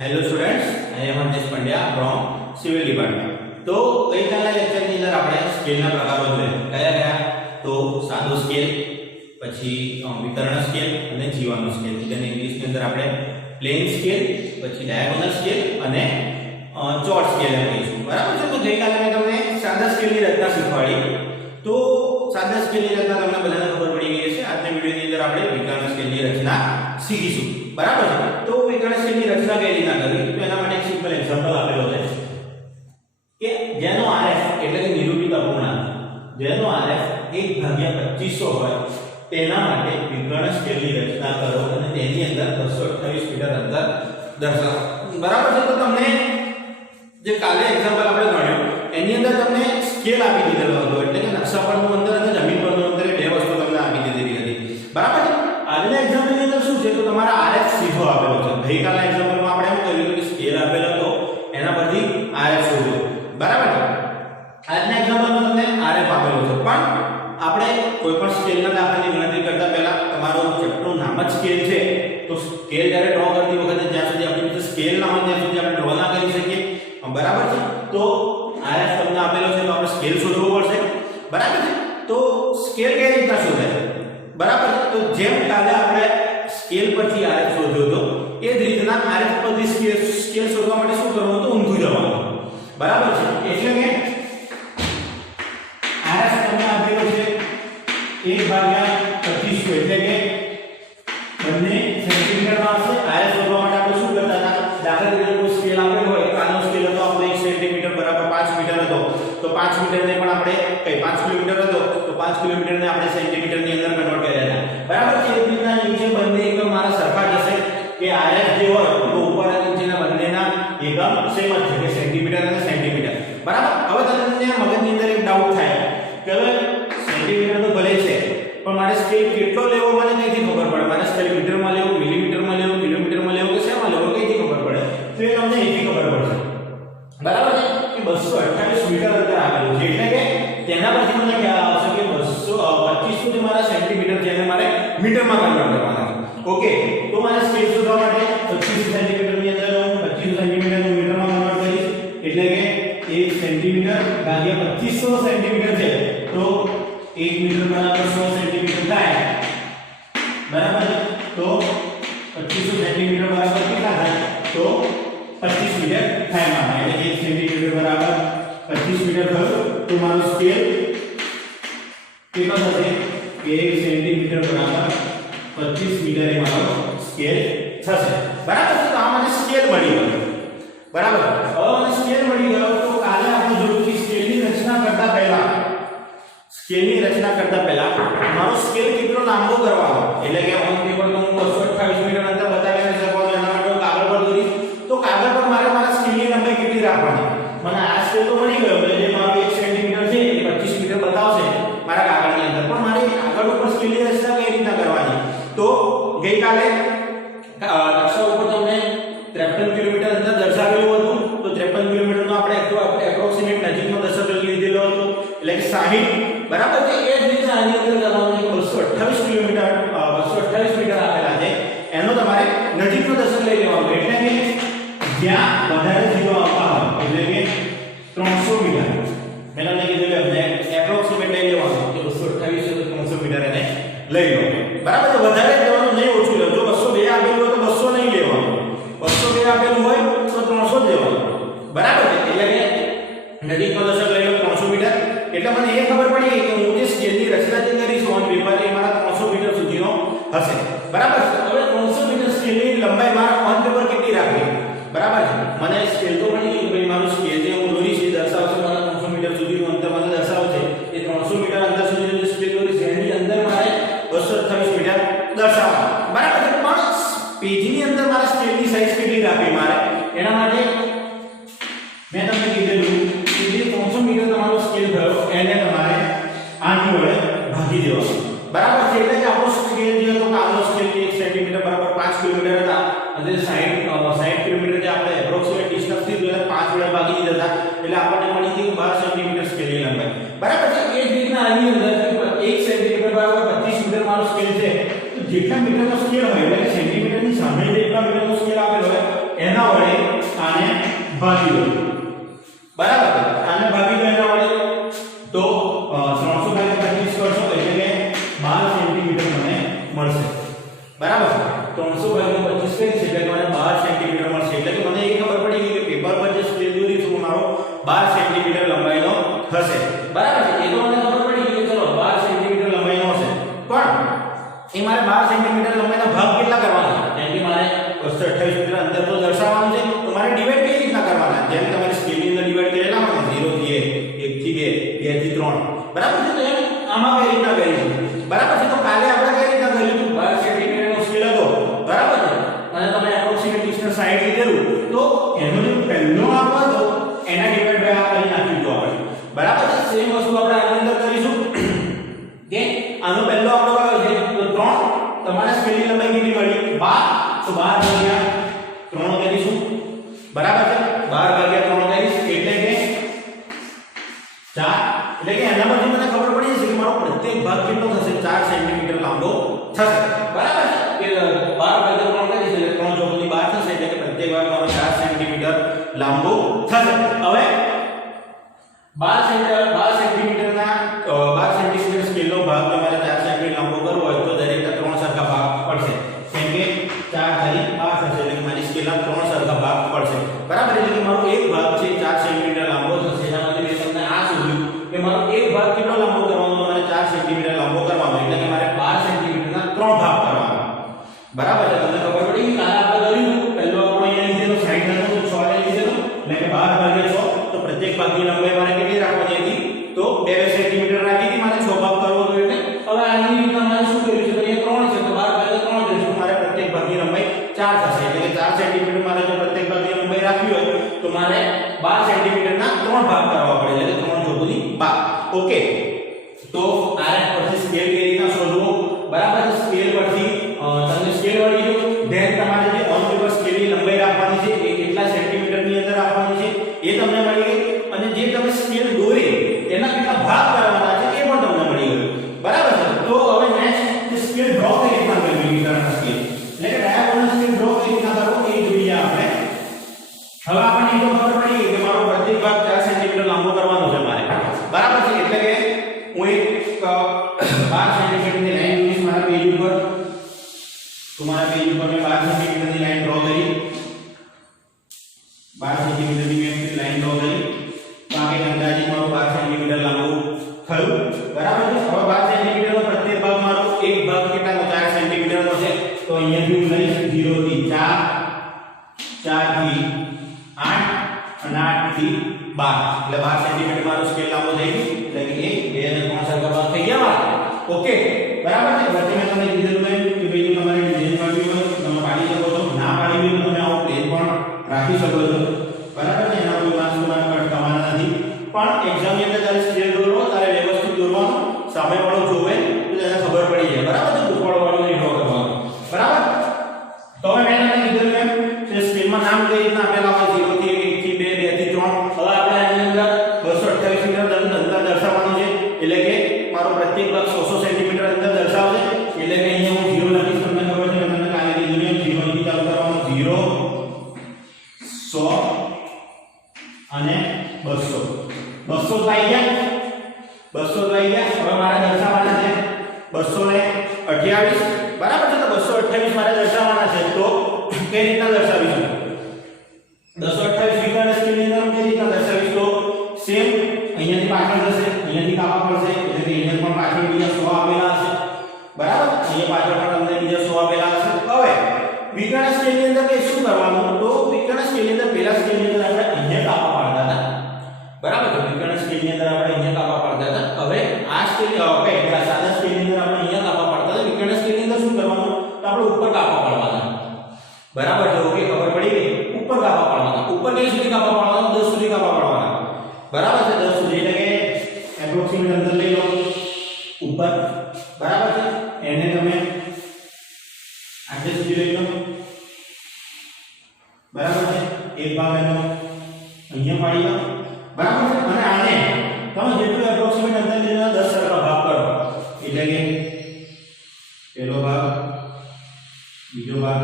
Hello students, I am Hantesh Pandya from civil department. તો ગઈકાલના લેક્ચરની અંદર આપણે સ્કેલના પ્રકારો જોયા કયા તો સાદો સ્કેલ, પછી વિકર્ણ સ્કેલ અને જીવાનો સ્કેલ। જેને ઇંગ્લિશની અંદર આપણે પ્લેન સ્કેલ, પછી ડાયાગોનલ સ્કેલ અને ચોર્ટ સ્કેલ એમ કહીશું, બરાબર છે। તો ગઈકાલે મેં તમને સાદા સ્કેલની રચના શીખવાડી, તો સાદા સ્કેલની રચના તમને બધાને ખબર પડી ગઈ હશે। આજના વિડિયોની અંદર આપણે વિકર્ણ સ્કેલની રચના શીખીશું, બરાબર છે। તો વિકર્ણ સ્કેલની રચના કઈ રીતના કરવી, તો એના માટે એક સિમ્પલ એક્ઝામ્પલ આપેલો છે કે જેનો RF એટલે કે નિરૂપિત અપૂર્ણાંક, જેનો RF 1/2500 હોય તેના માટે વિકર્ણ સ્કેલની રચના કરો અને તેની અંદર 228 મીટર અંતર દર્શાવો, બરાબર છે। તો તમને જે કાલે એક્ઝામ્પલ આપણે ગણ્યો એની અંદર તમને સ્કેલ આપી દીધેલો હતો, એટલે કે નકશા પરનું અંતર અને જમીન પરનું અંતર, બે વસ્તુ તમને આપી દીધેલી હતી, બરાબર છે। આજના એક્ઝામ્પલની અંદર શું છે, તો તમારા RF સીધો આપેલો છે। ગઈકાલના એક્ઝામ્પલમાં આપણે એમ કર્યું કે સ્કેલ આપેલો હતો, એના પરથી RF શોધો, બરાબર છે। આજના એક્ઝામ્પલમાં તમને RF આપેલો છે, પણ આપણે કોઈ પણ સ્કેલના દાખલાની ગણતરી કરતા પહેલા તમારું ચેપ્ટરનું નામ જ સ્કેલ છે, તો સ્કેલ જ્યારે ડ્રો કરતી વખતે જ્યાં સુધી આપણી પાસે સ્કેલ ના હોય ત્યાં સુધી આપણે ડ્રો ના કરી શકીએ, બરાબર છે। તો RF તમને આપેલો છે તો આપણે સ્કેલ શોધવો પડશે, બરાબર છે। તો સ્કેલ કઈ રીતના શોધાય, બરાબર છે। તો જેમ કાલે આપણે સ્કેલ પરથી RF શોધ્યો હતો એ જ રીતના RF પરથી સ્કેલ શોધવા માટે શું કરવાનું, તો ઊંધું જવાનું, બરાબર છે। એટલે કે RF તમને આપેલો છે 1/2500, એટલે કે બંને સેન્ટીમીટરમાં હશે। RF શોધવા માટે આપણે શું કરતા હતા, દાખલા તરીકે કોઈ સ્કેલ આપેલો હોય, કાનો સ્કેલ હતો આપણે 1 સેન્ટીમીટર બરાબર 5 મીટર હતો, તો 5 મીટરને પણ આપણે 5 કિલોમીટર હતો તો 5 કિલોમીટરને આપણે સેન્ટીમીટરની અંદર કન્વર્ટ કર્યા હતા, બરાબર છે। એ રીતના નીચે બંને એકમ મારા સરખા જ હશે કે RF જે હોય તો ઉપર અને નીચેના બંનેના એકમ સેમ જ છે કે સેન્ટીમીટર અને સેન્ટીમીટર, બરાબર। હવે તમને મગજની અંદર એક ડાઉટ થાય કે હવે સેન્ટીમીટર તો ભલે છે પણ મારે સ્કેલ કેટલો લેવો મને કઈથી ખબર પડે, મારે સ્કેલ મીટરમાં લેવો, મિલીમીટરમાં લેવો, કિલોમીટરમાં લેવો કે શેમાં લેવો, કઈથી ખબર પડે, તો એ તમને અહીંથી ખબર પડશે, બરાબર છે કે 228 મીટર અંતર આપેલું છે, એટલે કે તેના પરથી મને ખ્યાલ આવશે કે 225 થી મારા સેન્ટીમીટર છે અને મારે મીટરમાં કન્વર્ટ કરવાના છે, ઓકે। તો મારે સ્કેલ શોધવા માટે 25 સેન્ટીમીટરની અંદર હું 25 સેન્ટીમીટરનું મીટરમાં કન્વર્ટ કરીશ, એટલે કે 1 સેન્ટીમીટર ભાગ્યા 2500 સેન્ટીમીટર છે તો 1 મીટર બરાબર 100 સેન્ટીમીટર થાય, બરાબર। તો 2500 સેન્ટીમીટર બરાબર કેટલા થાય, તો 25 મીટર થાય મારે, એટલે 1 સેન્ટીમીટર બરાબર 25 મીટર થયું, તો મારો સ્કેલ કેટલો થશે કે 1 સેન્ટીમીટર બરાબર 25 મીટર એ મારો સ્કેલ થશે, બરાબર છે। તો આ મને સ્કેલ મળી ગયો, બરાબર। હવે મને સ્કેલ મળી ગયો તો કાલે આપણે જોયું કે સ્કેલની રચના કરતા પહેલા મારો સ્કેલ કેટલો લાંબો કરવાનો, એટલે કે ઓન પેપર તો હું 228 મીટર અંતર બતાવી નથી શકવાનો, એના માટે હું કાગળ પર દોરીશ, તો કાગળ પર મારે મારા સ્કેલની લંબાઈ કેટલી રાખવાની, મને આ સ્કેલ તો મળી ગયો એટલે જે મારો 1 સેન્ટીમીટર છે એ 25 મીટર બતાવશે મારા કાગળની અંદર, પણ મારે કાગળ ઉપર સ્કેલની રચના કઈ રીતના કરવાની, તો ગઈકાલે નકશા ઉપર તમને 53 કિલોમીટર અંતર દર્શાવેલું હતું, તો 53 કિલોમીટરનો આપણે એપ્રોક્સિમેટ નજીકનો દશક લીધેલો હતો, એટલે કે 60, બરાબર છે। એ જ રીતે આની અંદર કરવાનું છે 228 કિલોમીટર 228 મીટર આપેલા છે, એનો તમારે નજીકનો દશક લઈ લેવાનો, એટલે કે જ્યાં વધારે જીરો આવતા હોય, એટલે કે 300 મીટર મેં તમને કીધું કે એપ્રોક્સિમેટ લઈ લેવાનું, તો 228 છે તો 300 મીટર એને લઈ લો, બરાબર છે। વધારે લેવાનું નહીં, ઓછું લેવું, જો 202 આપેલું હોય તો 200 નહીં લેવાનું, 202 આપેલું હોય તો 300 જ લેવાનું, બરાબર છે। એટલે કે નજીકનો દશક લઈ લો 300 મીટર, એટલે મને એ ખબર પડી ગઈ કે હું જે સ્કેલની રચના જે કરીશ ઓન પેપર એ મારા 300 મીટર સુધીનો હશે, બરાબર છે। હવે 300 મીટર સ્કેલની લંબાઈ મારા ઓન પેપર કેટલી રાખવી, બરાબર છે। મને સ્કેલ તો મળી ગઈ, ભાઈ મારું સ્કેલ જે હું દોરીશ એ દર્શાવશે મારા 300 મીટર સુધીનું અંતર મને દર્શાવશે, એ 300 મીટર અંતર સુધીનું જે સ્કેલ દોરીશ એની અંદર મારે 228 મીટર દર્શાવવા, બરાબર છે। પણ પેજની અંદર મારા સ્કેલની સાઈઝ કેટલી રાખવી મારે, એના માટે મેં તમને કીધેલું કે જે 300 મીટર તમારો સ્કેલ થયો એને તમારે આની વડે ભાગી દેવાનો, બરાબર છે। એટલે કે આપણો સ્કેલ જે હતો કાનો સ્કેલ 1 સેન્ટીમીટર બરાબર 5 કિલોમીટર હતા અને 60 કિલોમીટર જે આપણે એપ્રોક્સિમેટ ડિસ્ટન્સ થી 5 વડે ભાગી દીધા હતા, એટલે આપણને મળી ગઈ 12 સેન્ટીમીટર સ્કેલની લંબાઈ, બરાબર છે। એ જ રીતના આની અંદર 1 સેન્ટીમીટર બરાબર 25 મીટર મારો સ્કેલ છે, તો જેટલા મીટરનો સ્કેલ હોય એટલે કે સેન્ટીમીટરની સામે જેટલા મીટરનો સ્કેલ આપેલો હોય એના વડે ભાગી દો, બરાબર છે, આને ભાગી દો એના વડે તો 300 ભાગ્યા 25 કરશો એટલે કે 12 સેન્ટીમીટર મને મળશે, બરાબર છે, 300 ભાગ્યા 25 કરી છે એટલે મને 12 સેન્ટીમીટર મળશે, એટલે કે મને એ ખબર પડી ગઈ કે પેપર પર જે સ્કેલ દોરી છું મારો 12 સેન્ટીમીટર લંબાઈનો થશે, બરાબર છે, એ તો મને ખબર પડી ગઈ કે ચલો 12 સેન્ટીમીટર લંબાઈનો હશે, પણ એ મારે 12 સેન્ટીમીટર લંબાઈનો ભાગ કેટલા કરવાના, કેમ કે મારે 228 મીટર અંતર તો દર્શાવવાનું છે, તો મારે ડિવાઈડ કઈ રીતના કરવાના, જેમ તમારે સ્કેલની અંદર ડિવાઈડ કરેલા હોય 0 થી 1 1 થી 2 2 થી 3, બરાબર છે, તો એમ આમાં કઈ રીતના કરીશું, બરાબર છે, તો કાલે આપણે કઈ રીતના કર્યું હતું 12 સેન્ટીમીટરનો સ્કેલ હતો, બરાબર છે, અને તમે એપ્રોક્સિમેટ ડિસ્ટન્સ 60 લીધેલું, તો એનો જે પહેલો આંકડો હતો એના ડિવાઈડ બાય આ કરી નાખ્યું તો આપણે, બરાબર છે, સેમ વસ્તુ આપણે આની અંદર કરીશું કે આનો પહેલો આંકડો કયો છે તો 3, તમારા સ્કેલની લંબાઈ કેટલી મળી 12, તો 12 ભાગ્યા 3 કરીશું, બરાબર છે, 12 ભાગ્યા 3 કરીશ એટલે કે 4, એટલે કે એના પરથી મને ખબર પડી જશે કે મારો પ્રત્યેક ભાગ કેટલો થશે 4 સેન્ટીમીટર લાંબો થશે, બરાબર છે, કે 12 ભાગ્યા 3 કરીશ એટલે 3 ચોકની 12 થશે, એટલે કે પ્રત્યેક ભાગ મારો 4 સેન્ટીમીટર લાંબો થશે. હવે 12 સેન્ટીમીટરના 12 સેન્ટીમીટર સ્કેલનો ભાગ તમારે 4 સેન્ટીમીટર લાંબો કરવો હોય તો દરેકના 3 સરખા ભાગ પડશે, કેમ કે 4 તારી 12 થશે, એટલે કે મારી સ્કેલના 3 સરખા ભાગ પડશે, બરાબર, એટલે કે મારો એક ભાગ છે 4 સેન્ટીમીટર લાંબો થશે, એના માટે મેં તમને આ શોધ્યું કે મારો એક ભાગ કેટલો લાંબો કરવાનો, મારે 4 સેન્ટીમીટર લાંબો કરવાનો, એટલે કે મારે 12 સેન્ટીમીટરના 3 ભાગ કરવાના, બરાબર છે, તમને ખબર પડી કે કાલે આપણે કર્યું પહેલો આપણો અહીંયા લીધેલો 60 હતો તો 6 લઈ લીધેલો, એટલે કે 12 ભાગ્યા 6, તો પ્રત્યેક ભાગની લંબાઈ મારે કેટલી રાખવાની હતી તો 2 સેન્ટીમીટર રાખી હતી, મારે 6 ભાગ કરવો હતો, એટલે હવે આની રીતના મારે શું કર્યું છે તો અહીંયા 3 છે તો 12 ભાગ્યા 3 કરીશું, મારે પ્રત્યેક ભાગની લંબાઈ 4 થશે, એટલે કે 4 સેન્ટીમીટર મારે જો પ્રત્યેક ભાગની લંબાઈ રાખવી હોય તો મારે 12 સેન્ટીમીટરના 3 ભાગ કરવા પડે, એટલે કે 3 ચોકની 12, ઓકે, તો આર પરથી સ્કેલ કેવી રીતના શોધવો, બરાબર, સ્કેલ પરથી તમને સ્કેલ મળી ગયો, ધેન તમારે જે ઓન પેપર સ્કેલની લંબાઈ રાખવાની છે એ કેટલા સેન્ટીમીટરની અંદર રાખવાની છે એ તમને મળી ગઈ, અને જે તમે સ્કેલ દોરી એના કેટલા ભાગ કરવાના છે એ પણ તમને મળી ગયું, બરાબર છે, તો હવે નેક્સ્ટ સ્કેલ ડ્રો કઈ રીતના કરવી વિકર્ણ સ્કેલ, એટલે કે ડાયાગોનલ સ્કેલ ડ્રો કઈ રીતના કરવો એ જોઈએ આપણે. હવે આપણને એ તો ખબર પડી ગઈ કે મારો પ્રત્યેક ભાગ 4 સેન્ટીમીટર લાંબો કરવાનો છે મારે, બરાબર છે, એટલે કે હું એક 12 સેન્ટીમીટરની લાઈન દોરીશ મારા પેજ ઉપર, તો મારા પેજ ઉપર મેં 12 સેન્ટીમીટરની લાઈન ડ્રો કરી, 12 સેન્ટીમીટરની મેં લાઈન ડ્રો કરી, તો આ કે અંદાજિત મારો 12 સેન્ટીમીટર લાંબો થયું, બરાબર છે. હવે 12 સેન્ટીમીટરનો પ્રત્યેક ભાગ મારો એક ભાગ કેટલાનો 4 સેન્ટીમીટરનો છે, તો અહીંયાથી હું લઈશ 0 થી 4, 4 થી 8 અને 8 થી 12, એટલે 12 સેન્ટીમીટર મારો સ્કેલ લાંબો થઈ ગયો, એટલે કે 1 2 અને 3 સરખા ભાગ થઈ ગયા મારા, ઓકે, બરાબર છે. પછી મેં તમને કીધું કે ભાઈ જો તમારે ડિઝાઇન કરવી હોય તો તમે પાડી શકો છો, ના પાડી હોય તો તમે આવો પ્લેન પણ રાખી શકો છો, બરાબર છે, એના કોઈ માર્ક્સ તમારે કટ થવાના નથી, પણ એક્ઝામની અંદર જ્યારે સ્કેલ દોરવો ત્યારે વ્યવસ્થિત દોરવાનું, સામે વાળો જોવે તો તેને ખબર પડી જાય, બરાબર છે, ઉપર વાળો નહીં ડ્રો કરવાનો, બરાબર. તો હવે મેં તમને કીધું એમ કે સ્કેલમાં નામ કઈ રીતના આપેલા હોય 0 થી 1 થી 2 2 થી 3, હવે આપણે આની અંદર 228 મીટર અંતર દર્શાવવાનું છે, એટલે કે મારો પ્રત્યેક ભાગ 600 સેન્ટીમીટર અંતર દર્શાવશે, એટલે કે અહીંયા હું 0 લખીશ, તમને ખબર છે તમને કાલે કીધું એમ 0 થી ચાલુ કરવાનું, 0 100 અને 200 200 તો આવી ગયા, 200 તો આવી ગયા, હવે મારે દર્શાવવાના છે 228, બરાબર છે, તો 228 મારે દર્શાવવાના છે, તો કઈ રીતના દર્શાવીશું 228 વિકર્ણ સ્કેલની અંદર કઈ રીતના દર્શાવીશું, તો સેમ અહીંયાથી પાછળ જશે, અહીંયાથી કાપા પડશે, એટલે કે અહીંયા પણ પાછળ બીજા 100 આપેલા હશે, બરાબર, અહીંયા પાછળ પણ તમને બીજા 100 આપેલા હશે. હવે વિકર્ણ સ્કેલની અંદર કે શું કરવાનું, તો વિકર્ણ સ્કેલની અંદર પહેલા સ્કેલની અંદર આપણે અહીંયા કાપા પાડતા હતા, બરાબર, તો વિકર્ણ સ્કેલની અંદર આપણે અહીંયા કાપા પાડતા હતા, હવે આ સ્કેલ પેલા સાદા સ્કેલની અંદર આપણે અહીંયા કાપા પાડતા હતા, વિકર્ણ સ્કેલની અંદર શું કરવાનું, તો આપણે ઉપર કાપા પાડવાના, બરાબર છે, ઓકે, ખબર પડી ગઈ, ઉપર કાપા પાડવાના, ઉપર કઈ સુધી કાપા પાડવાના, 10 સુધી કાપા પાડવાના, બરાબર છે, 10 સુધી, એટલે કે એપ્રોક્સિમેટ અંતર લઈ લો ઉપર, બરાબર છે, એને તમે આટલે સુધી લઈ લો, બરાબર છે, એક ભાગ એનો અહીંયા પાડી લો, બરાબર છે, અને આને તમે જેટલું એપ્રોક્સિમેટ અંતર લીધું 10 સરખા ભાગ કરો, એટલે કે પહેલો ભાગ, બીજો ભાગ,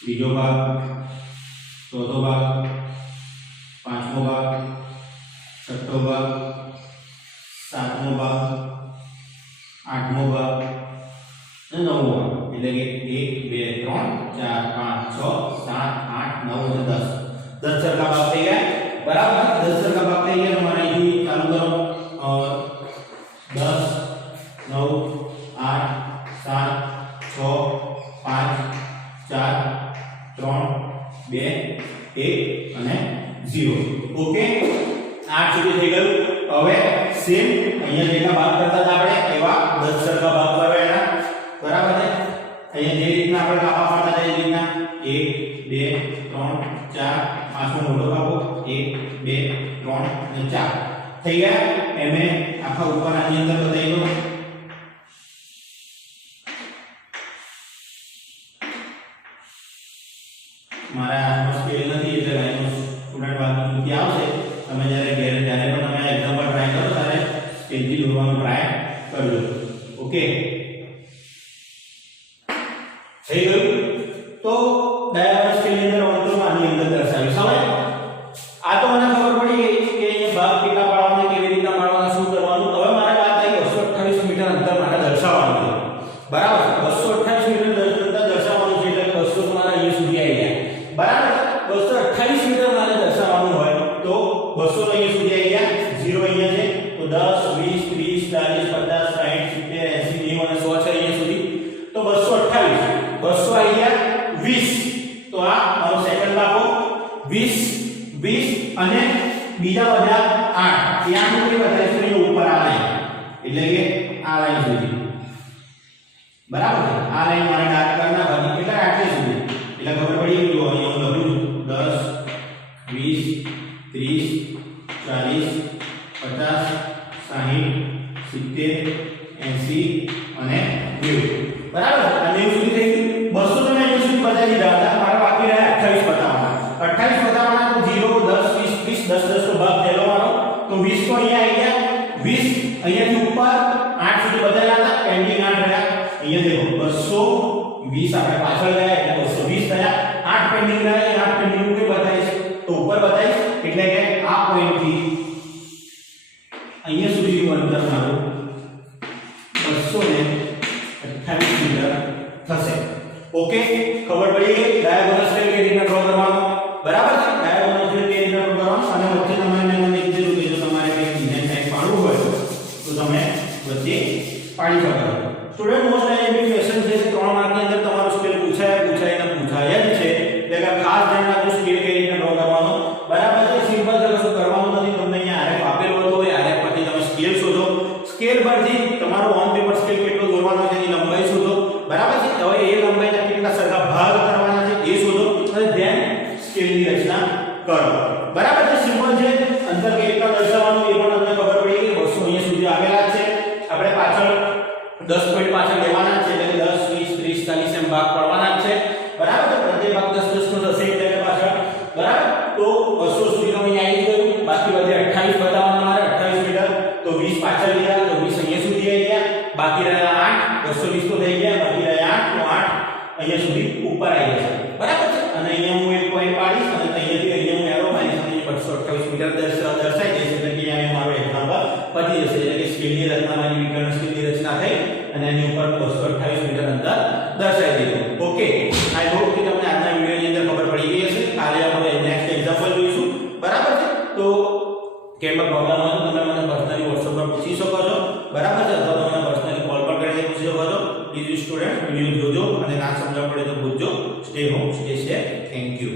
ત્રીજો ભાગ, ચોથો ભાગ, પાંચમો ભાગ, છઠ્ઠો ભાગ, સાતમો ભાગ, આઠમો ભાગ અને નવમો ભાગ. એટલે કે 1 2 3 4 5 6 7 8 9 અને 10. 10 સરખા ભાગ થઈ ગયા. બરાબર, 10 સરખા ભાગ થઈ ગયા. તમારે અહીંથી ચાલુ કરો. 10 9 8 7 6 5 4 3 2 1 અને 0. ઓકે, 8 સુધી થઈ ગયું. હવે સેમ અહીંયા જેટલા ભાગ કરતા હતા આપણે એવા 10 સરખા ભાગ કરવા એના. બરાબર છે. અહીંયા જે રીતના આપણે કાપા પાડતા હતા એ રીતના 1 2 3 4 પાંચમો મોટો કાપો 1 2 3 અને 4 થઈ ગયા. એમે આખા ઉપર આની અંદર બતાવી દો. મારા હાથમાં સ્કેલ નથી એટલે લાઈનો સ્ટુડન્ટ બાકી મૂકી આવશે. તમે જ્યારે પણ તમે એક્ઝામ્પલ ટ્રાય કરો ત્યારે સ્કેલથી દોરવાનું ટ્રાય કરજો. ઓકે, થઈ ગયું. તો ડાયાગ્રામ સ્કેલની અંદર અંતરો આની અંદર દર્શાવી સમય. આ તો મને ખબર પડી ગઈ કે અહીંયા ભાગ કેટલા પાડવાના, કેવી રીતના પાડવાના, શું કરવાનું. હવે મારે વાત આવી 228 મીટર અંતર મારે દર્શાવવાનું છે. બરાબર, 228 મીટર અંતર દર્શાવવાનું છે એટલે 200 તમારે અહીંયા સુધી આવી ગયા. બરાબર, 228 મીટર મારે દર્શાવવાનું હોય તો 200 અહીંયા સુધી આવી ગયા. 0 અહીંયા છે તો 10 20 30 40 50 60 70 80 90 અને 100 છે અહીંયા સુધી. તો 228 200 આવી ગયા 20. તો આ મારો સેકન્ડ આપો 20 20 અને બીજા બધા 8. ત્યાં સુધી બતાવીશું એની ઉપર આ લાઈન એટલે કે આ લાઈન સુધી. બરાબર, આ લાઈન મારે ડાર્ક કરી નાખવાની. કેટલા આટલી સુધી એટલે ખબર પડી ગઈ. જો અહીંયા હું લખું 10 20 30 40 50 60 70 80 અને 90. બરાબર, આ 90 સુધી થઈ ગયું. 200 તમે 90 સુધી બતાવી દીધા હતા. મારે બાકી રહ્યા 28 બતાવવાના. 28 બતાવવાના તો 0 10 20 20 10 10 તો ભાગ થયેલો મારો. તો 20 તો અહીંયા આવી ગયા. 20 અહીંયાથી ઉપર 8 સુધી બતાવેલા હતા. પેન્ડિંગ 8 રહ્યા. અહીંયા દેખો 220 આપણે પાછળ ગયા એટલે 220 થયા. 8 પેન્ડિંગ રહ્યા. 8 પેન્ડિંગ ઉપર બતાવીશ તો ઉપર બતાવીશ એટલે કે આ પોઈન્ટ થી અહીંયા સુધીનું અંતર મારું 228 મીટર થશે. ઓકે, ખબર પડી ગઈ. ડાયાગોનલ સ્કેલ કેવી રીતના ડ્રો કરવાનો. બરાબર છે. ડાયાગોનલ સ્કેલ કેવી રીતના ડ્રો કરવાનો અને વચ્ચે તમારે મને કીધું કે જો તમારે કંઈક ડિઝાઇન ટાઈપ પાડવું હોય તો તમે વચ્ચે પાડી શકો. સ્ટુડન્ટ મોસ્ટ ડાયનેમિક ક્વેશ્ચન છે 3 માર્કની અંદર તમારો સ્કેલ પૂછાય જ છે. એટલે કે ખાસ ધ્યાન રાખજો સ્કેલ કેવી રીતના ડ્રો કરવાનો. બરાબર છે. સિમ્પલ છે, કશું કરવાનું નથી. તમને અહીંયા આરએફ આપેલું હતું હોય આરએફ પરથી તમે સ્કેલ શોધો. સ્કેલ પરથી તમારો ઓન પેપર સ્કેલ કેટલો દોરવાનો છે એની લંબાઈ શોધો. બરાબર છે. હવે એ લંબાઈના કેટલા સરખા ભાગ કરવાના છે એ શોધો અને ધ્યાન સ્કેલની રચના કરો. બરાબર છે. સિમ્પલ છે. અંતર કેવી રીતના દર્શાવવાનું એ પણ તમને ખબર પડી ગઈ. 200 અહીંયા સુધી આવેલા છે. આપણે પાછળ 10 પોઈન્ટ પાછળ લેવાના છે એટલે 10 20 30 40 એમ ભાગ પડવાના છે. બરાબર છે. પ્રત્યેક ભાગ 10 10 નો થશે એટલે પાછળ. બરાબર, તો 200 સુધી તો અહીંયા આવી ગયું. બાકી વધે 28 બતાવવાના મારે 28 મીટર. તો 20 પાછળ ગયા તો 20 અહીંયા સુધી આવી ગયા. બાકી રહ્યા 8 220 તો થઈ ગયા. બાકી રહ્યા 8 તો 8 અહીંયા સુધી ઉપર આવી જશે. બરાબર છે. અને અહીંયા હું એક પોઈન્ટ પાડીશ અને અહીંયાથી અહીંયા હું એરો મારીશ અને 228 મીટર દર્શાઈ દઈશ એટલે કે અહીંયા મારો એક્ઝામ્પલ પતી જશે. એટલે કે સ્કેલની રચનામાં વિકર્ણ સ્કેલની રચના થઈ અને એની ઉપર 228 મીટર અંતર દર્શાવી દીધું. ઓકે, આઈ હોપ કે તમને આજના વિડિયોની અંદર ખબર પડી ગઈ હશે. કાલે આપણે નેક્સ્ટ એક્ઝામ્પલ જોઈશું. બરાબર છે. તો કેમ પ્રોબ્લેમ હોય તો તમે મને પર્સનલી WhatsApp પર પૂછી શકો છો. બરાબર છે. અથવા તમે મને પર્સનલી કોલ પર કરીને પૂછી શકો છો. પ્લીઝ સ્ટુડન્ટ વિડિયો જોજો અને ના સમજ પડે તો પૂછજો. Stay home, stay safe. Thank you.